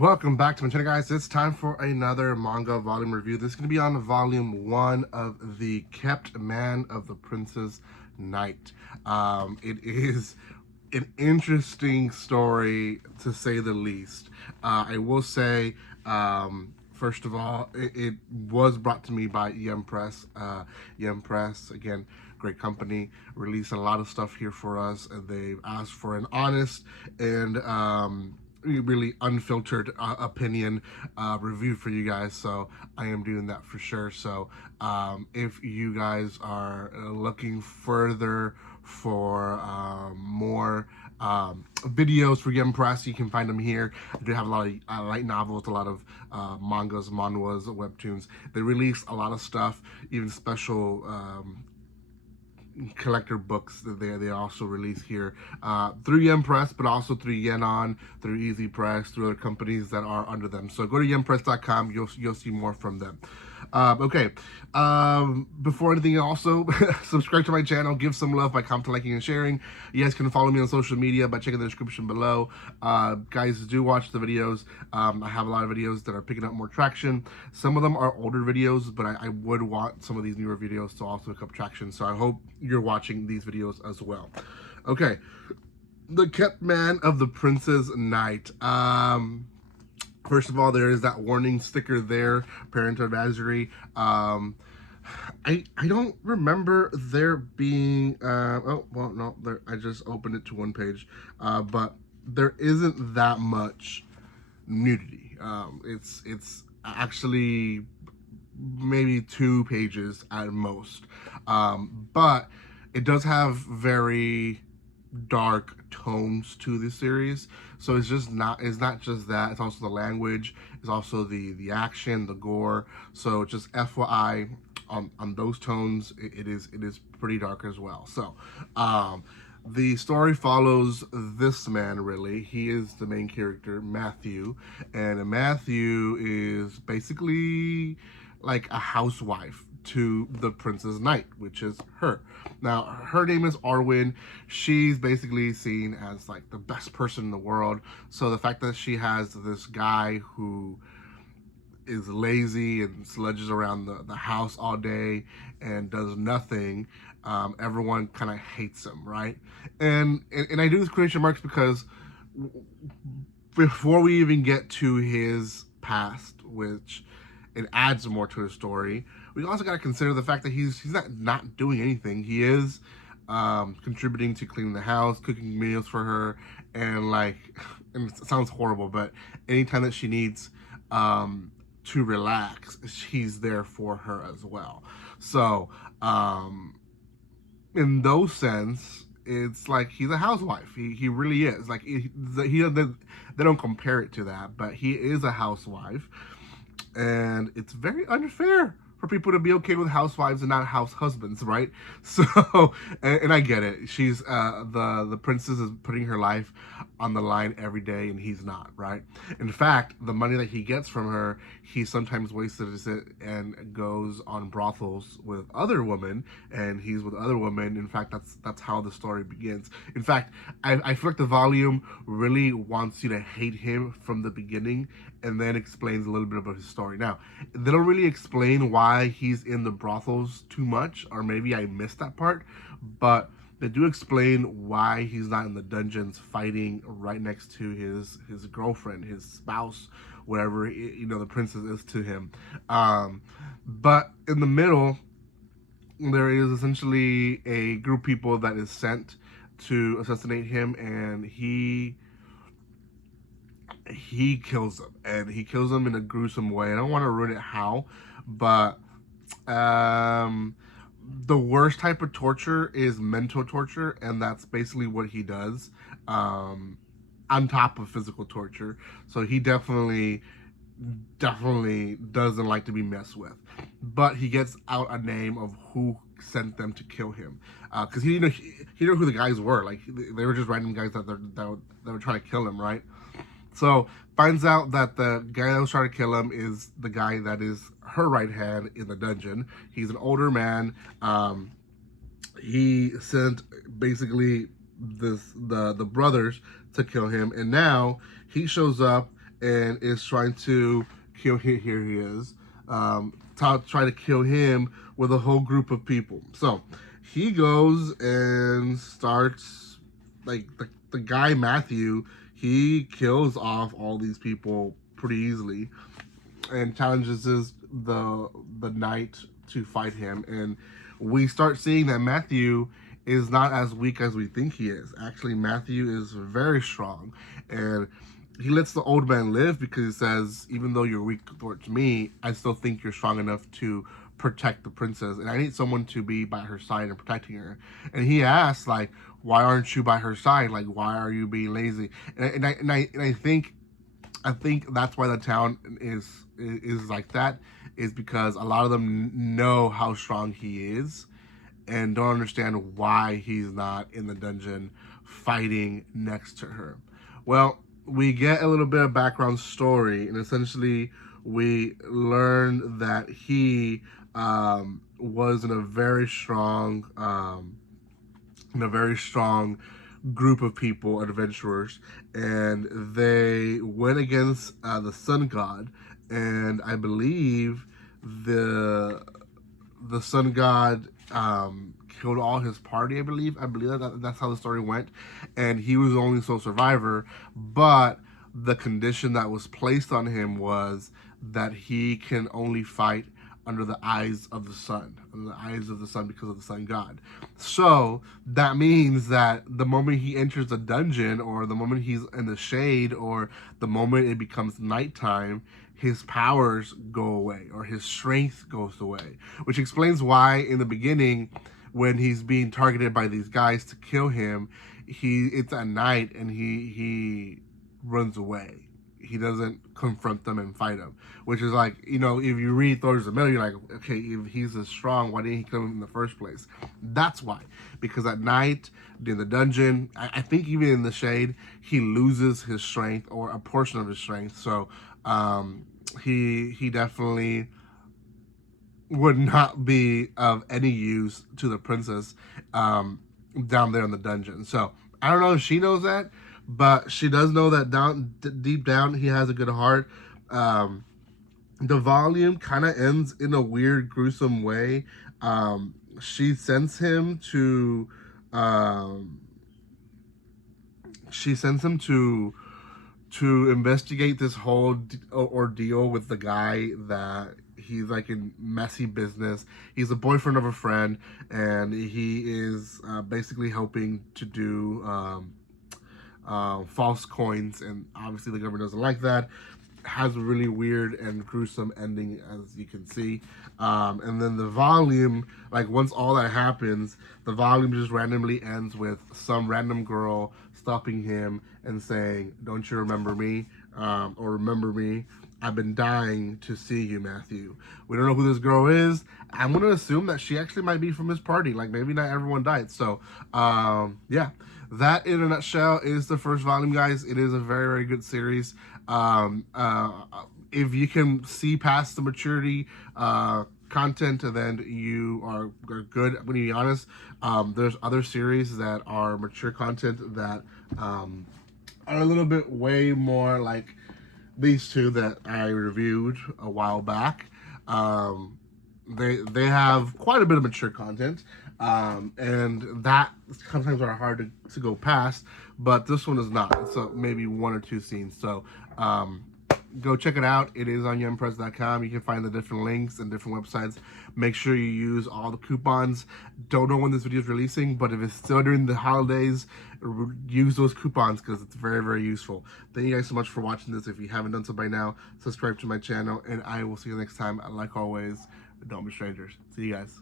Welcome back to my channel, guys. It's time for another manga volume review. This is going to be on volume 1 of the Kept Man of the Prince's Night. It is an interesting story, to say the least. I will say, first of all, it was brought to me by EM Press. EM Press, again, great company, released a lot of stuff here for us, and they've asked for an honest and really unfiltered opinion review for you guys, so I am doing that for sure. So if you guys are looking further for more videos for Gem Press, you can find them here. I do have a lot of light novels, a lot of mangas, manhwas, webtoons. They release a lot of stuff, even special collector books that they also release here through Yen Press, but also through Yenon, through Easy Press, through other companies that are under them. So go to yenpress.com, you'll see more from them. Okay, before anything, also subscribe to my channel, give some love by commenting, liking, and sharing. You guys can follow me on social media by checking the description below. Guys, do watch the videos. I have a lot of videos that are picking up more traction. Some of them are older videos, but I would want some of these newer videos to also pick up traction, so I hope you're watching these videos as well. Okay, the Kept Man of the Prince's Night. First of all, there is that warning sticker there, parental advisory. I don't remember there being, oh, well, no, there, I just opened it to one page, but there isn't that much nudity. It's actually maybe 2 pages at most, but it does have very dark tones to the series, so it's not just that, it's also the language, it's also the action, the gore. So just FYI on those tones, it is pretty dark as well. So the story follows this man, really. He is the main character, Matthew, and Matthew is basically like a housewife to the Princess Knight, which is her. Now, her name is Arwen. She's basically seen as like the best person in the world. So the fact that she has this guy who is lazy and sludges around the house all day and does nothing, everyone kind of hates him, right? And I do this quotation marks because before we even get to his past, which it adds more to his story, we also got to consider the fact that he's not doing anything. He is contributing to cleaning the house, cooking meals for her, and like, and it sounds horrible, but anytime that she needs to relax, he's there for her as well. So in those sense, it's like he's a housewife. He really is. Like they don't compare it to that, but he is a housewife. And it's very unfair for people to be okay with housewives and not house husbands, right? So, and I get it. She's the princess is putting her life on the line every day, and he's not, right? In fact, the money that he gets from her, he sometimes wastes it and goes on brothels with other women, and he's with other women. In fact, that's how the story begins. In fact, I feel like the volume really wants you to hate him from the beginning, and then explains a little bit about his story. Now, they don't really explain why he's in the brothels too much, or maybe I missed that part, but they do explain why he's not in the dungeons fighting right next to his girlfriend, his spouse, whatever, you know, the princess is to him. But in the middle, there is essentially a group of people that is sent to assassinate him, and he kills them, and he kills them in a gruesome way. I don't want to ruin it how, but the worst type of torture is mental torture, and that's basically what he does, on top of physical torture. So he definitely doesn't like to be messed with, but he gets out a name of who sent them to kill him, because he didn't know who the guys were. Like, they were just random guys that were trying to kill him, right? So finds out that the guy that was trying to kill him is the guy that is her right hand in the dungeon. He's an older man. He sent basically the brothers to kill him, and now he shows up and is trying to kill him. Here he is. Try to kill him with a whole group of people. So he goes and starts, like, the guy Matthew, he kills off all these people pretty easily and challenges the knight to fight him. And we start seeing that Matthew is not as weak as we think he is. Actually, Matthew is very strong, and he lets the old man live because he says, even though you're weak towards me, I still think you're strong enough to protect the princess, and I need someone to be by her side and protecting her. And he asks, like, why aren't you by her side? Like, why are you being lazy? And I think that's why the town is like that, is because a lot of them know how strong he is and don't understand why he's not in the dungeon fighting next to her. Well, we get a little bit of background story, and essentially we learn that he was in a very strong group of people, adventurers, and they went against the sun god, and I believe the sun god killed all his party. I believe that's how the story went, and he was the only sole survivor. But the condition that was placed on him was that he can only fight under the eyes of the sun, because of the sun god. So that means that the moment he enters the dungeon, or the moment he's in the shade, or the moment it becomes nighttime, his powers go away, or his strength goes away. Which explains why in the beginning, when he's being targeted by these guys to kill him, it's at night and he runs away. He doesn't confront them and fight them, which is like, if you read Thor's the Middle, you're like, okay, if he's as strong, why didn't he kill him in the first place? That's why. Because at night, in the dungeon, I think even in the shade, he loses his strength, or a portion of his strength. So he definitely would not be of any use to the princess down there in the dungeon. So I don't know if she knows that, but she does know that deep down he has a good heart. The volume kind of ends in a weird, gruesome way. She sends him to investigate this whole ordeal with the guy that he's like in messy business. He's a boyfriend of a friend, and he is basically helping to do false coins, and obviously the government doesn't like that. Has a really weird and gruesome ending, as you can see. And then the volume, like once all that happens, the volume just randomly ends with some random girl stopping him and saying, "Don't you remember me?" Or "Remember me? I've been dying to see you, Matthew." We don't know who this girl is. I'm going to assume that she actually might be from his party. Like, maybe not everyone died. So, yeah. That, in a nutshell, is the first volume, guys. It is a very, very good series. If you can see past the maturity content, then you are good. I'm going to be honest. There's other series that are mature content that are a little bit way more like these two that I reviewed a while back. They have quite a bit of mature content, and that sometimes are hard to go past, but this one is not. It's maybe one or two scenes. So go check it out. It is on nsfw.com. You can find the different links and different websites. Make sure you use all the coupons. Don't know when this video is releasing, but if it's still during the holidays, use those coupons because it's very, very useful. Thank you guys so much for watching this. If you haven't done so by now, subscribe to my channel, and I will see you next time. Like always, don't be strangers. See you guys.